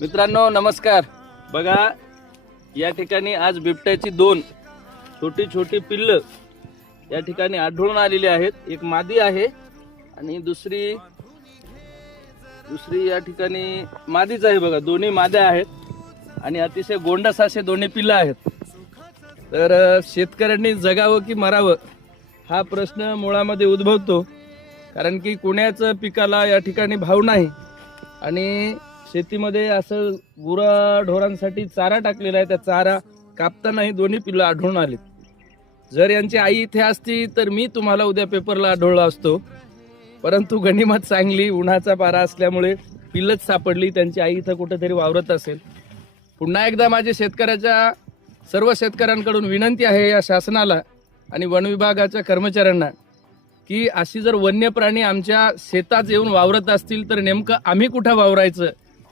मित्रांनो नमस्कार। बघा या ठिकाणी आज बिबट्याची दोन छोटी छोटी पिल्ल या ठिकाणी आढळून आलेली आहेत। एक मादी आहे आणि दुसरी या ठिकाणी मादीच आहे। बघा दोन्ही माद्या आहेत आणि अतिशय गोंडस असे दोन्ही पिल्ल आहेत। तर शेतकऱ्यांनी जगावं की मरावं हा प्रश्न मुळामध्ये उद्भवतो, कारण की कुण्याचं पिकाला या ठिकाणी भाव नाही आणि शेतीमध्ये असं गुराढोरांसाठी चारा टाकलेला आहे। त्या चारा कापतानाही दोन्ही पिल्लं आढळून आलीत। जर यांची आई इथे असती तर मी तुम्हाला उद्या पेपरला आढळला असतो, परंतु गनिमत चांगली उन्हाचा पारा असल्यामुळे पिल्लच सापडली। त्यांची आई इथं कुठेतरी वावरत असेल। पुन्हा एकदा माझे सर्व शेतकऱ्यांकडून विनंती आहे या शासनाला आणि वन विभागाच्या कर्मचाऱ्यांना की अशी जर वन्य प्राणी आमच्या शेतात येऊन वावरत असतील तर नेमकं आम्ही कुठं वावरायचं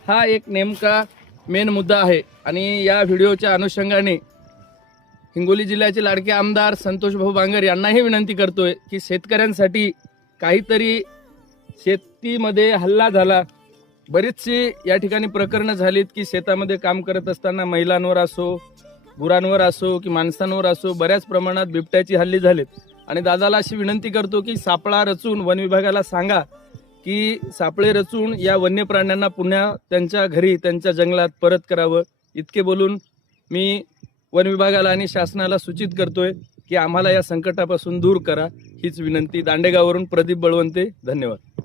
हा एक नेमका मेन मुद्दा आहे। आणि या व्हिडिओच्या अनुषंगाने हिंगोली जिल्ह्याचे लाडके आमदार संतोष भाऊ बांगर यांनाही विनंती करतोय की शेतकऱ्यांसाठी काहीतरी, शेतीमध्ये हल्ला झाला, बरीचशी या ठिकाणी प्रकरणं झालीत की शेतामध्ये काम करत असताना महिलांवर असो, गुरांवर असो की माणसांवर असो बऱ्याच प्रमाणात बिबट्याची हल्ले झालेत। आणि दादाला अशी विनंती करतो की सापळा रचून वन विभागाला सांगा की सापळे रचून या वन्य प्राण्यांना पुन्हा त्यांच्या घरी, त्यांच्या जंगलात परत करावं। इतके बोलून मी वन विभागाला आणि शासनाला सूचित करतोय की आम्हाला या संकटापासून दूर करा, हीच विनंती। दांडेगाववरून प्रदीप बळवंते, धन्यवाद।